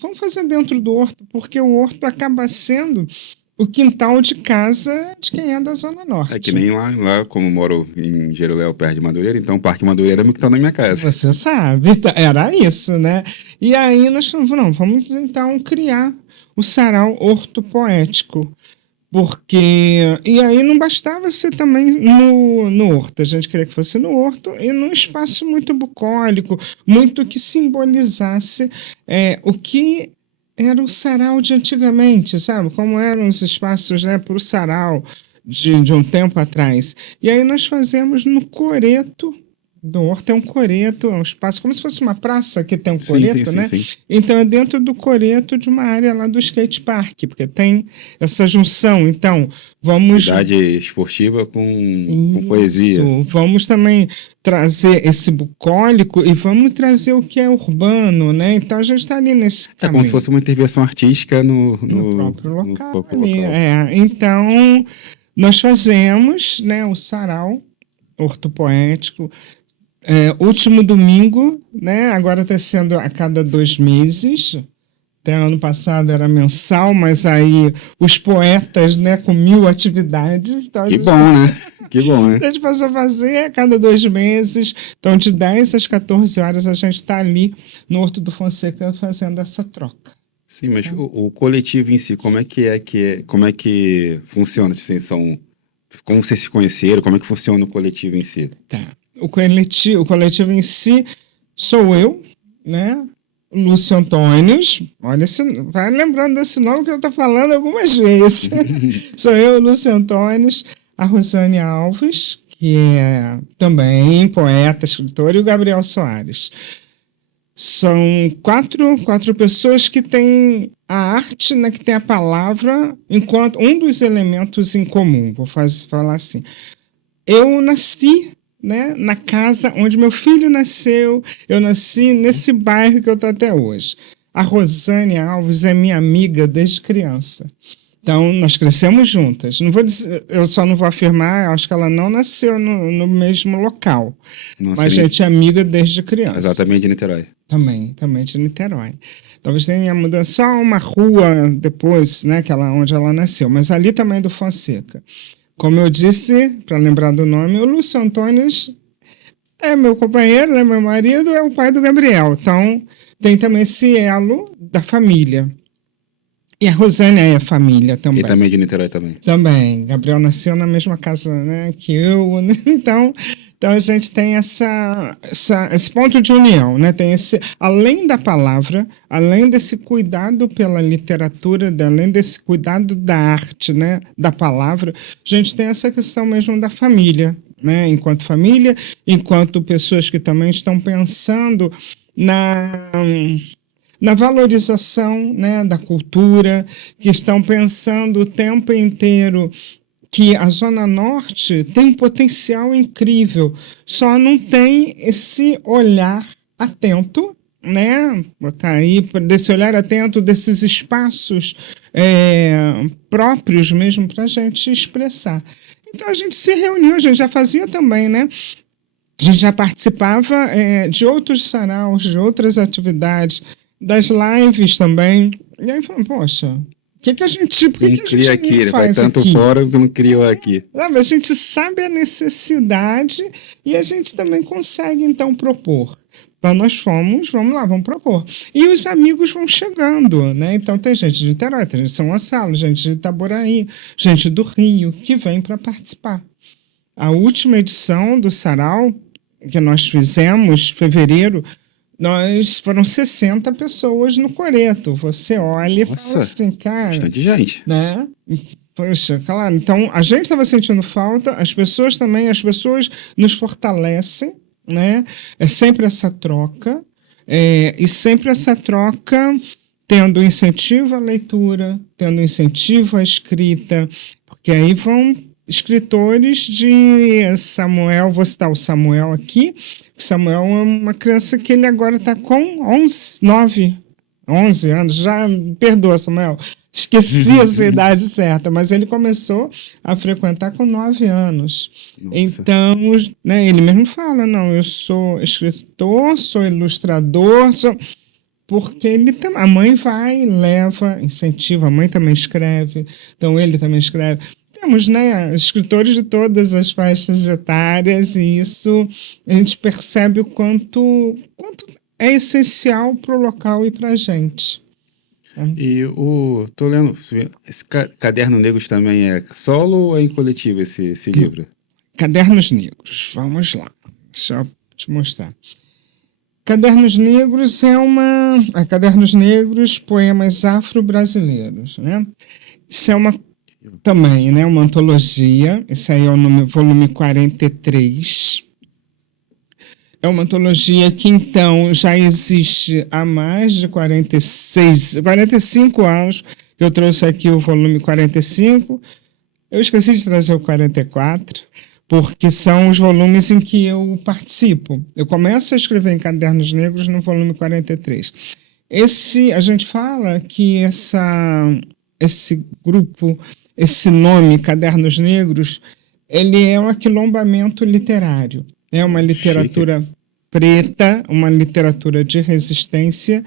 Vamos fazer dentro do horto, porque o horto acaba sendo o quintal de casa de quem é da Zona Norte. É que nem lá como eu moro em Jeruléu, perto de Madureira, então o Parque Madureira é o que tá na minha casa. Você sabe, era isso, né? E aí nós falamos, não, vamos então criar o sarau horto poético. E aí não bastava ser também no horto, a gente queria que fosse no horto e num espaço muito bucólico, muito que simbolizasse o que era o sarau de antigamente, sabe? Como eram os espaços, né, para o sarau de um tempo atrás. E aí nós fazemos no coreto do horto, é um coreto, é um espaço como se fosse uma praça que tem um coreto, né? Sim. Então é dentro do coreto de uma área lá do skate park, porque tem essa junção. Então, vamos. Cidade esportiva com poesia. Vamos também trazer esse bucólico e vamos trazer o que é urbano, né? Então a gente está ali nesse caminho. É como se fosse uma intervenção artística no próprio local. No próprio local. Então, nós fazemos, né, o sarau ortopoético. Último domingo, né? Agora está sendo a cada 2 meses. Até ano passado era mensal, mas aí os poetas, né, com 1000 atividades. Então Que bom, né? A gente passou a fazer a cada 2 meses. Então, de 10 às 14 horas, a gente está ali no Horto do Fonseca fazendo essa troca. Sim, mas o coletivo em si, como é que funciona? Assim, como vocês se conheceram? Como é que funciona o coletivo em si? Tá. O coletivo em si sou eu, né? Lúcio Antônios. Olha, vai lembrando desse nome que eu estou falando algumas vezes. Sou eu, Lúcio Antônios, a Rosane Alves, que é também poeta, escritora, e o Gabriel Soares. São quatro pessoas que têm a arte, né, que tem a palavra, enquanto um dos elementos em comum. Vou falar assim. Eu nasci, né, na casa onde meu filho nasceu, eu nasci nesse bairro que eu estou até hoje. A Rosane Alves é minha amiga desde criança. Então, nós crescemos juntas. Não vou dizer, eu só não vou afirmar, acho que ela não nasceu no mesmo local. Mas a gente é amiga desde criança. Exatamente, de Niterói. Também de Niterói. Talvez tenha mudado só uma rua depois, né, onde ela nasceu, mas ali também do Fonseca. Como eu disse, para lembrar do nome, o Lúcio Antônios é meu companheiro, é meu marido, é o pai do Gabriel. Então, tem também esse elo da família. E a Rosane é família também. E também de Niterói também. Também. Gabriel nasceu na mesma casa, né, que eu. Então, Então, a gente tem esse ponto de união, né? Tem além da palavra, além desse cuidado pela literatura, além desse cuidado da arte, né? Da palavra, a gente tem essa questão mesmo da família, né? Enquanto família, enquanto pessoas que também estão pensando na valorização, né, da cultura, que estão pensando o tempo inteiro que a Zona Norte tem um potencial incrível, só não tem esse olhar atento, né? Botar aí desse olhar atento, desses espaços próprios mesmo para a gente expressar. Então a gente se reuniu, a gente já fazia também, né? A gente já participava de outros saraus, de outras atividades, das lives também. E aí falamos, poxa, por que Não que a gente cria aqui, não ele vai faz tanto aqui? fora que não criou aqui. Sabe, a gente sabe a necessidade e a gente também consegue, então, propor. Então, nós vamos lá, vamos propor. E os amigos vão chegando, né? Então, tem gente de Niterói, tem gente de São Gonçalo, gente de Itaboraí, gente do Rio, que vem para participar. A última edição do Sarau, que nós fizemos, em fevereiro, foram 60 pessoas no coreto. Você olha e fala Nossa, assim, cara, bastante gente. né? Poxa, claro. Então, a gente estava sentindo falta, as pessoas também, as pessoas nos fortalecem, né? É sempre essa troca, e sempre essa troca tendo incentivo à leitura, tendo incentivo à escrita, porque aí vão escritores de Samuel, vou citar o Samuel aqui. Samuel é uma criança que ele agora está com 11 anos, já me perdoa, Samuel, esqueci a sua idade certa, mas ele começou a frequentar com 9 anos. Nossa. Então, né, ele mesmo fala, não, eu sou escritor, sou ilustrador, porque a mãe vai, leva, incentiva, a mãe também escreve, então ele também escreve. Temos, né, escritores de todas as faixas etárias e isso a gente percebe o quanto é essencial para o local e para a gente. E tô lendo, esse Caderno Negros também é solo ou é em coletivo esse livro? Cadernos Negros, vamos lá, deixa eu te mostrar. Cadernos Negros Cadernos Negros, poemas afro-brasileiros, né? Isso é também, né, uma antologia, esse aí é o volume 43. É uma antologia que, então, já existe há mais de 45 anos. Eu trouxe aqui o volume 45. Eu esqueci de trazer o 44, porque são os volumes em que eu participo. Eu começo a escrever em Cadernos Negros no volume 43. A gente fala que esse grupo, esse nome, Cadernos Negros, ele é um aquilombamento literário. É uma literatura preta, uma literatura de resistência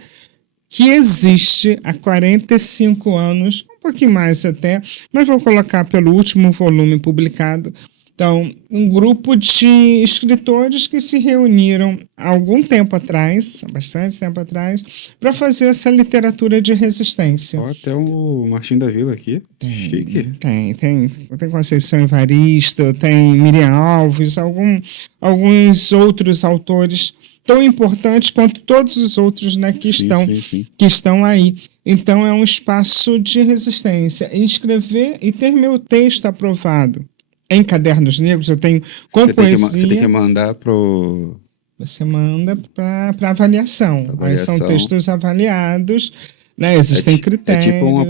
que existe há 45 anos, um pouquinho mais até, mas vou colocar pelo último volume publicado. Então, um grupo de escritores que se reuniram há algum tempo atrás, há bastante tempo atrás, para fazer essa literatura de resistência. Ó, até o Martim da Vila aqui. Chique. Tem Conceição Evaristo, tem Miriam Alves, alguns outros autores tão importantes quanto todos os outros, né, que estão aí. Então, é um espaço de resistência. Escrever e ter meu texto aprovado em Cadernos Negros, eu tenho com poesia. Você tem que mandar pro... Você manda para avaliação. Aí são textos avaliados, né? Existem critérios. É tipo uma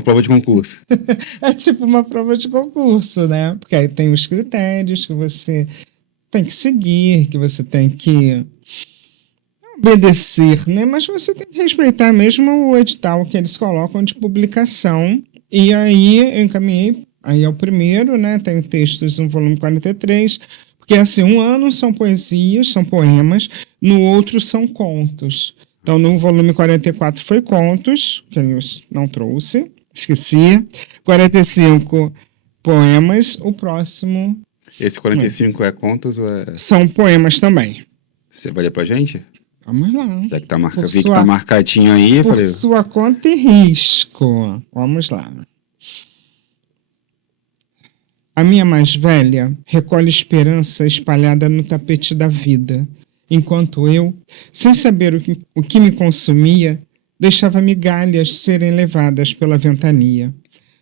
prova de concurso. É tipo uma prova de concurso, né? Porque aí tem os critérios que você tem que seguir, que você tem que obedecer, né? Mas você tem que respeitar mesmo o edital que eles colocam de publicação. E aí eu encaminhei. Aí é o primeiro, né? Tenho textos no volume 43, porque assim, um ano são poesias, são poemas, no outro são contos. Então, no volume 44 foi contos, que eu não trouxe, esqueci. 45 poemas, o próximo... Esse 45 é contos ou é... São poemas também. Você vai ler pra gente? Vamos lá. Já que tá marcadinho aí. Por sua conta e risco. Vamos lá. A minha mais velha recolhe esperança espalhada no tapete da vida, enquanto eu, sem saber o que me consumia, deixava migalhas serem levadas pela ventania.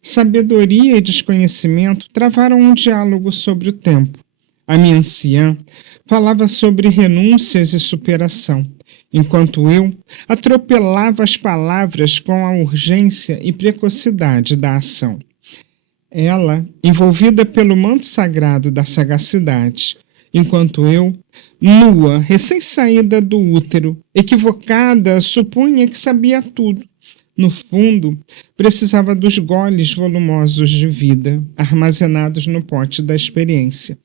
Sabedoria e desconhecimento travaram um diálogo sobre o tempo. A minha anciã falava sobre renúncias e superação, enquanto eu atropelava as palavras com a urgência e precocidade da ação. Ela, envolvida pelo manto sagrado da sagacidade, enquanto eu, nua, recém-saída do útero, equivocada, supunha que sabia tudo. No fundo, precisava dos goles volumosos de vida, armazenados no pote da experiência.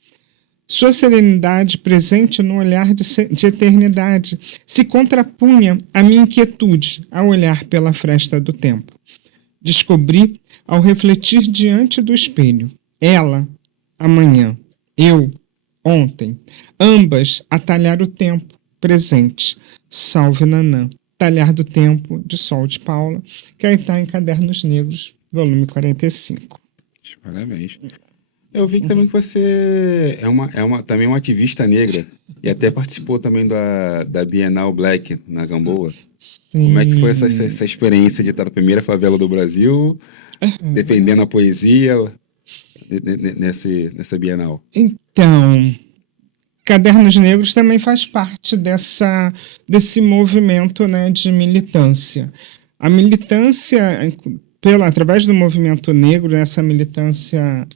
Sua serenidade, presente no olhar de eternidade, se contrapunha à minha inquietude ao olhar pela fresta do tempo. Descobri ao refletir diante do espelho. Ela, amanhã. Eu, ontem. Ambas a talhar o tempo presente. Salve Nanã. Talhar do Tempo, de Sol de Paula, que aí está em Cadernos Negros, volume 45. Parabéns. Eu vi que também que você também uma ativista negra e até participou também da Bienal Black na Gamboa. Sim. Como é que foi essa experiência de estar na primeira favela do Brasil, defendendo a poesia nessa Bienal? Então, Cadernos Negros também faz parte desse movimento, né, de militância. A militância, através do movimento negro, essa militância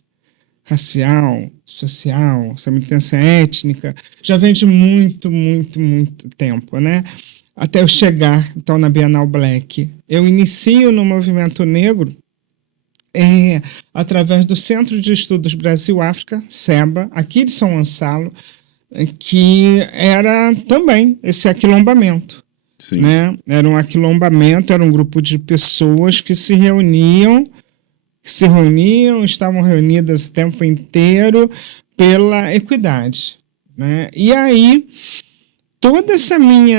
racial, social, essa militância étnica, já vem de muito, muito, muito tempo, né? Até eu chegar, então, na Bienal Black. Eu inicio no movimento negro através do Centro de Estudos Brasil-África, SEBA, aqui de São Gonçalo, que era também esse aquilombamento. Sim. Né? Era um aquilombamento, era um grupo de pessoas que se reuniam, estavam reunidas o tempo inteiro pela equidade. Né? E aí, toda essa minha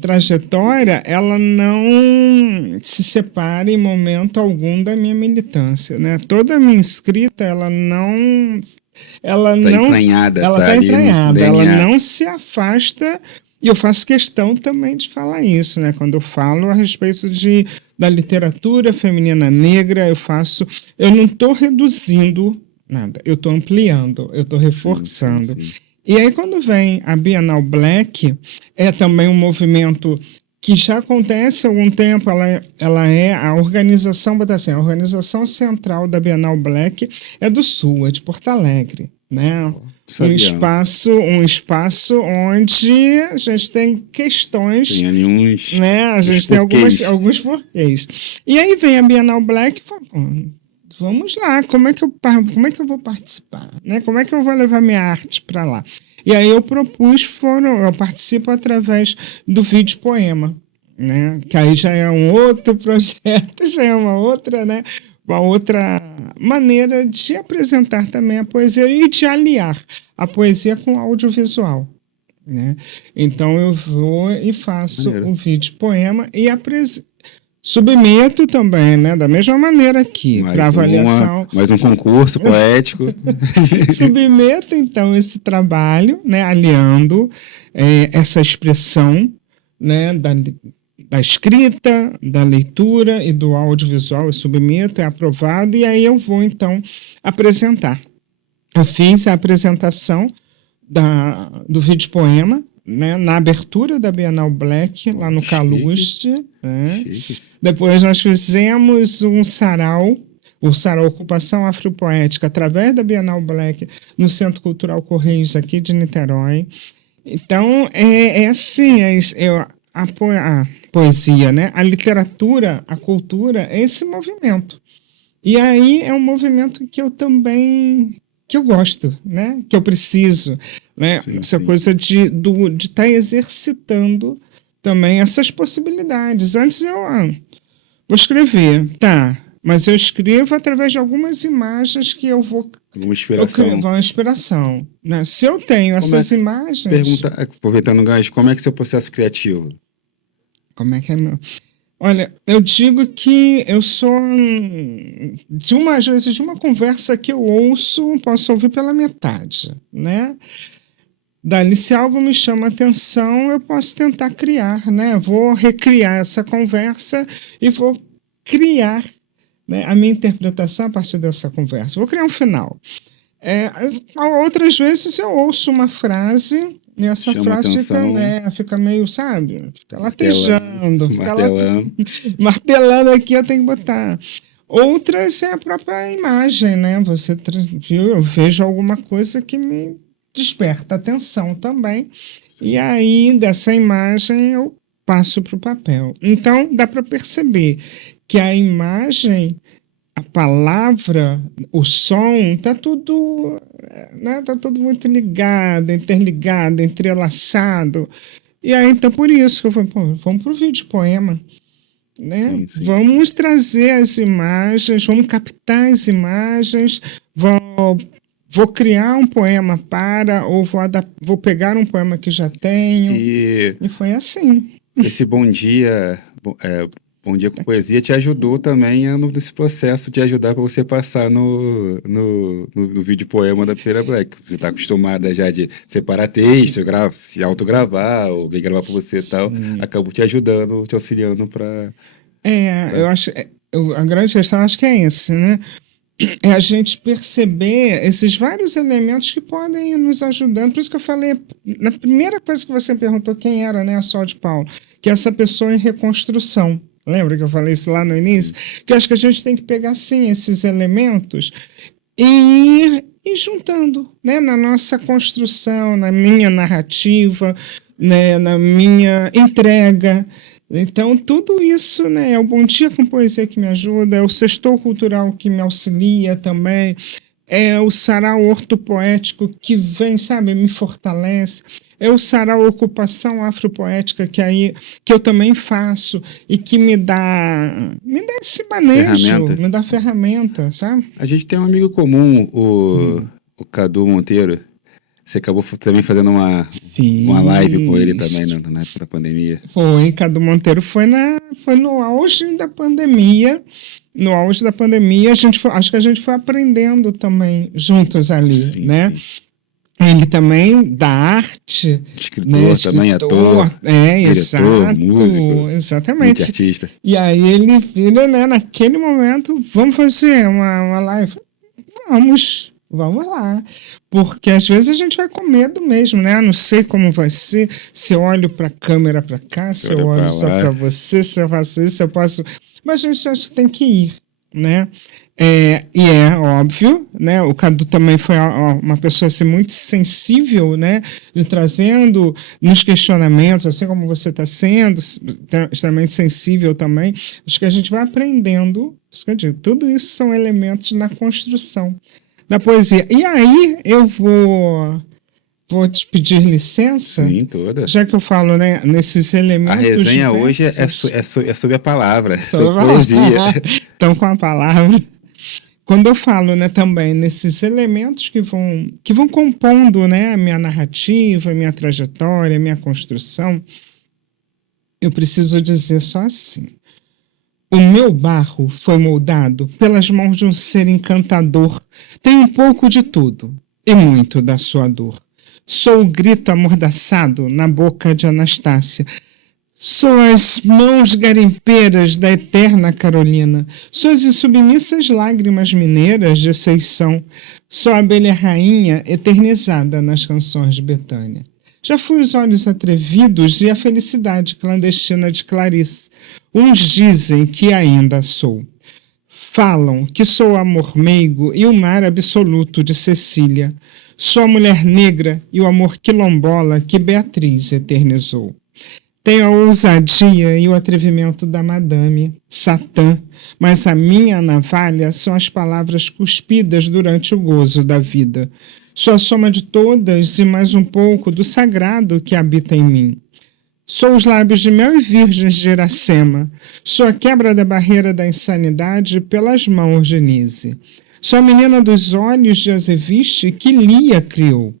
trajetória, ela não se separa em momento algum da minha militância. Né? Toda a minha escrita, ela está entranhada, ela não se afasta. E eu faço questão também de falar isso, né? Quando eu falo a respeito da literatura feminina negra, eu não estou reduzindo nada, eu estou ampliando, eu estou reforçando. Sim. E aí, quando vem a Bienal Black, é também um movimento que já acontece há algum tempo, ela é a organização, a organização central da Bienal Black é do Sul, é de Porto Alegre. Né? Um espaço onde a gente tem questões, né? A gente tem alguns porquês. E aí vem a Bienal Black e fala, vamos lá, como é que eu vou participar? Né? Como é que eu vou levar minha arte para lá? E aí eu participo através do vídeo poema, né? Que aí já é um outro projeto, já é uma outra, né? Uma outra maneira de apresentar também a poesia e de aliar a poesia com o audiovisual. Né? Então eu vou e faço o vídeo poema e submeto também, né? Da mesma maneira aqui, para avaliação. Mais um concurso poético. Submeto, então, esse trabalho, né? Aliando essa expressão, né? Da escrita, da leitura e do audiovisual, eu submeto, é aprovado, e aí eu vou, então, apresentar. Eu fiz a apresentação do vídeo poema, né, na abertura da Bienal Black, lá no Caluste. Né? Depois nós fizemos um sarau, o sarau Ocupação Afropoética, através da Bienal Black, no Centro Cultural Correios, aqui de Niterói. Então, a poesia, né? A literatura, a cultura, é esse movimento. E aí é um movimento que eu gosto, né? Que eu preciso, né? Essa coisa de estar exercitando também essas possibilidades. Antes eu vou escrever, tá? Mas eu escrevo através de algumas imagens que eu vou... Uma inspiração. Né? Se eu tenho essas imagens... Aproveitando o gancho, como é que é o seu processo criativo? Como é que é meu... Olha, eu digo que eu sou, às vezes, de uma conversa que eu ouço, posso ouvir pela metade, né? Dali, se algo me chama atenção, eu posso tentar criar, né? Vou recriar essa conversa e vou criar, né, a minha interpretação a partir dessa conversa. Vou criar um final. É, outras vezes eu ouço uma frase e essa Chama frase atenção, fica meio, sabe? Fica martelando, latejando, martelando. martelando aqui, eu tenho que botar. Outras é a própria imagem, né? Você viu, eu vejo alguma coisa que me desperta atenção também. E aí, dessa imagem, eu passo para o papel. Então, dá para perceber que a imagem, a palavra, o som, tá tudo, né? Tá tudo muito ligado, interligado, entrelaçado. E aí, então, por isso que eu falei, pô, vamos para o vídeo poema, né? Sim, sim. Vamos trazer as imagens, vamos captar as imagens, vou criar um poema ou vou pegar um poema que já tenho. E E foi assim. esse Bom Dia com Poesia te ajudou também nesse processo de ajudar para você passar no vídeo poema da Feira Black. Você está acostumada já de separar texto, se autogravar, ou alguém gravar para você e tal. Sim. Acabou te ajudando, te auxiliando para. Eu acho. A grande questão acho que é esse, né? É a gente perceber esses vários elementos que podem ir nos ajudando. Por isso que eu falei, na primeira coisa que você perguntou quem era, né, a Sol de Paulo, que é essa pessoa em reconstrução. Lembra que eu falei isso lá no início? Que eu acho que a gente tem que pegar, sim, esses elementos e ir juntando, né, na nossa construção, na minha narrativa, né, na minha entrega. Então, tudo isso, né, é o Bom Dia com Poesia que me ajuda, é o Sextou Cultural que me auxilia também, é o Sarau Ortopoético que vem, sabe, me fortalece, é o Sarau Ocupação Afropoética que eu também faço e que me dá esse manejo, me dá ferramenta, sabe? A gente tem um amigo comum, o Cadu Monteiro. Você acabou também fazendo uma live com ele também na época da pandemia. Foi, Cadu Monteiro foi no auge da pandemia. No auge da pandemia, acho que a gente foi aprendendo também juntos ali, sim, né? Sim. Ele também da arte, escritor, né? Também ator, diretor, exato, músico, exatamente. Artista. E aí ele vira, né, naquele momento, vamos fazer uma live? Vamos lá. Porque às vezes a gente vai com medo mesmo, né? Não sei como vai ser, se eu olho para a câmera para cá, se eu olho só para você, se eu faço isso, se eu posso... Mas a gente acha que tem que ir, né? E é óbvio, né? O Cadu também foi uma pessoa assim, muito sensível, né? E trazendo nos questionamentos, assim como você está sendo, extremamente sensível também. Acho que a gente vai aprendendo, tudo isso são elementos na construção da poesia. E aí eu vou te pedir licença. Sim, toda. Já que eu falo, né, nesses elementos. A resenha diversos, hoje é sobre a palavra, sobre a poesia. Então, com a palavra. Quando eu falo, né, também nesses elementos que vão compondo, né, a minha narrativa, a minha trajetória, a minha construção, eu preciso dizer só assim. O meu barro foi moldado pelas mãos de um ser encantador. Tem um pouco de tudo e muito da sua dor. Sou o grito amordaçado na boca de Anastácia. Sou as mãos garimpeiras da eterna Carolina. Sou as insubmissas lágrimas mineiras de Seição. Sou a abelha rainha eternizada nas canções de Betânia. Já fui os olhos atrevidos e a felicidade clandestina de Clarice. Uns dizem que ainda sou. Falam que sou o amor meigo e o mar absoluto de Cecília. Sou a mulher negra e o amor quilombola que Beatriz eternizou. Tenho a ousadia e o atrevimento da Madame Satã, mas a minha navalha são as palavras cuspidas durante o gozo da vida. Sou a soma de todas e mais um pouco do sagrado que habita em mim. Sou os lábios de mel e virgens de Iracema. Sou a quebra da barreira da insanidade pelas mãos de Nise. Sou a menina dos olhos de Azeviche que Lia criou.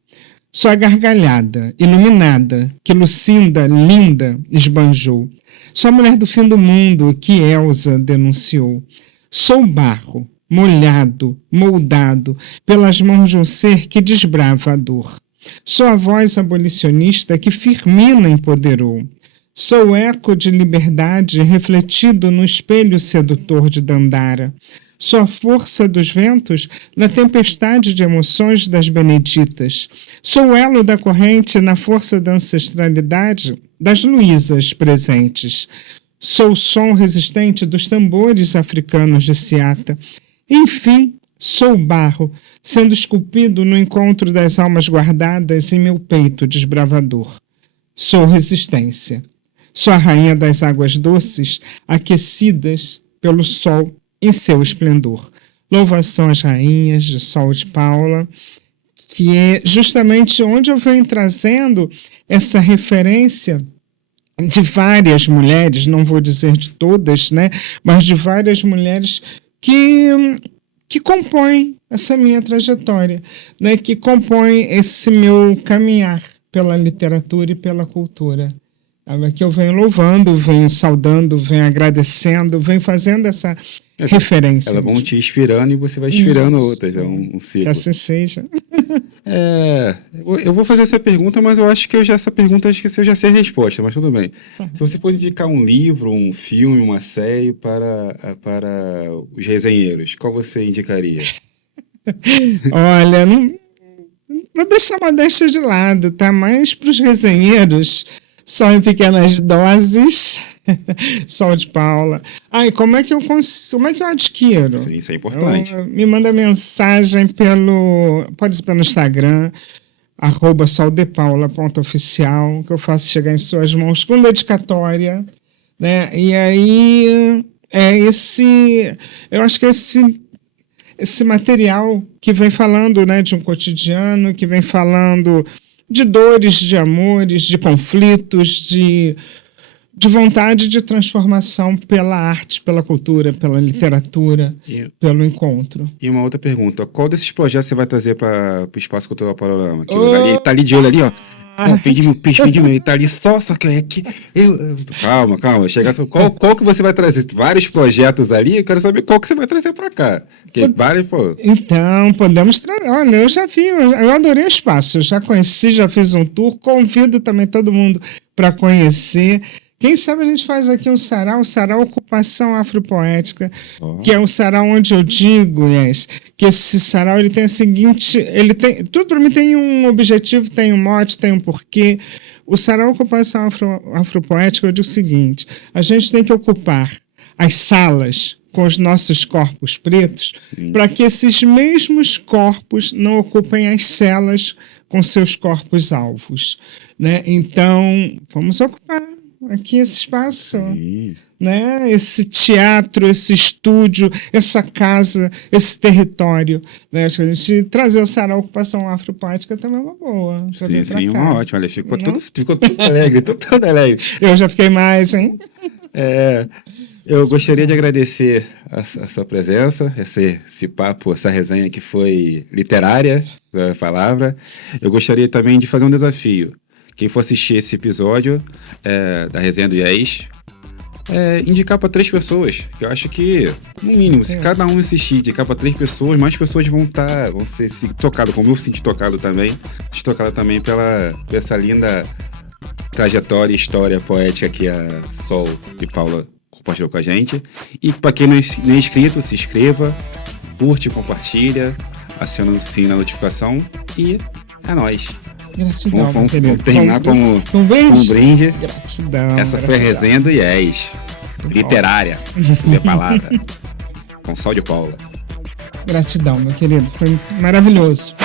Sou a gargalhada, iluminada, que Lucinda, linda, esbanjou. Sou a mulher do fim do mundo, que Elsa denunciou. Sou barro, molhado, moldado, pelas mãos de um ser que desbrava a dor. Sou a voz abolicionista que Firmina empoderou. Sou o eco de liberdade refletido no espelho sedutor de Dandara. Sou a força dos ventos na tempestade de emoções das beneditas. Sou o elo da corrente na força da ancestralidade das Luísas presentes. Sou o som resistente dos tambores africanos de Seata. Enfim, sou o barro, sendo esculpido no encontro das almas guardadas em meu peito desbravador. Sou resistência. Sou a rainha das águas doces, aquecidas pelo sol em seu esplendor. Louvação às rainhas de Sol de Paula, que é justamente onde eu venho trazendo essa referência de várias mulheres, não vou dizer de todas, né, mas de várias mulheres que compõem essa minha trajetória, né, que compõem esse meu caminhar pela literatura e pela cultura. Que eu venho louvando, venho saudando, venho agradecendo, venho fazendo essa referência. Elas vão te inspirando e você vai inspirando outras, é um ciclo. Que assim seja. Eu vou fazer essa pergunta, mas eu acho que essa pergunta acho que eu já sei a resposta, mas tudo bem. Se você fosse indicar um livro, um filme, uma série para os resenheiros, qual você indicaria? Olha, não vou deixar a modéstia de lado, tá? Mas para os resenheiros, só em pequenas doses, Sol de Paula. E como é que eu adquiro? Sim, isso é importante. Me manda mensagem pode ser pelo Instagram, @soldepaula.oficial, que eu faço chegar em suas mãos com dedicatória, né? E aí eu acho que esse material que vem falando, né, de um cotidiano, que vem falando de dores, de amores, de conflitos, de vontade de transformação pela arte, pela cultura, pela literatura, pelo encontro. E uma outra pergunta, qual desses projetos você vai trazer para o Espaço Cultural Panorama? Ele tá ali de olho ali, ó. Fim de mim, ele tá ali só que é que Calma, qual que você vai trazer? Vários projetos ali, eu quero saber qual que você vai trazer para cá. Então, podemos trazer. Olha, eu já vi, eu adorei o espaço, eu já conheci, já fiz um tour, convido também todo mundo para conhecer. Quem sabe a gente faz aqui um sarau Ocupação Afropoética, que é um sarau onde eu digo, que esse sarau ele tem a seguinte, tudo para mim tem um objetivo, tem um mote, tem um porquê. O sarau Ocupação Afropoética eu digo o seguinte: a gente tem que ocupar as salas com os nossos corpos pretos, para que esses mesmos corpos não ocupem as celas com seus corpos alvos, né? Então, vamos ocupar aqui esse espaço, né? Esse teatro, esse estúdio, essa casa, esse território, né? Acho que a gente trazer o sarau Ocupação Afropoética também é uma boa. Sim, uma ótima. Olha, ficou todo alegre, todo alegre. Eu já fiquei mais, hein? Eu gostaria de agradecer a sua presença, esse papo, essa resenha que foi literária, a palavra. Eu gostaria também de fazer um desafio. Quem for assistir esse episódio da Resenha do IES, indicar para 3 pessoas. Que eu acho que, no mínimo, se cada um assistir, indicar para 3 pessoas, mais pessoas vão ser tocadas, como eu senti tocado também, pela essa linda trajetória e história poética que a Sol de Paula compartilhou com a gente. E para quem não é inscrito, se inscreva, curte, compartilha, aciona o sininho da notificação e é nóis. Gratidão, vamos terminar com um brinde. Gratidão. Essa foi a Resenha do IES. Literária, minha palavra. Com Sol de Paula. Gratidão, meu querido. Foi maravilhoso.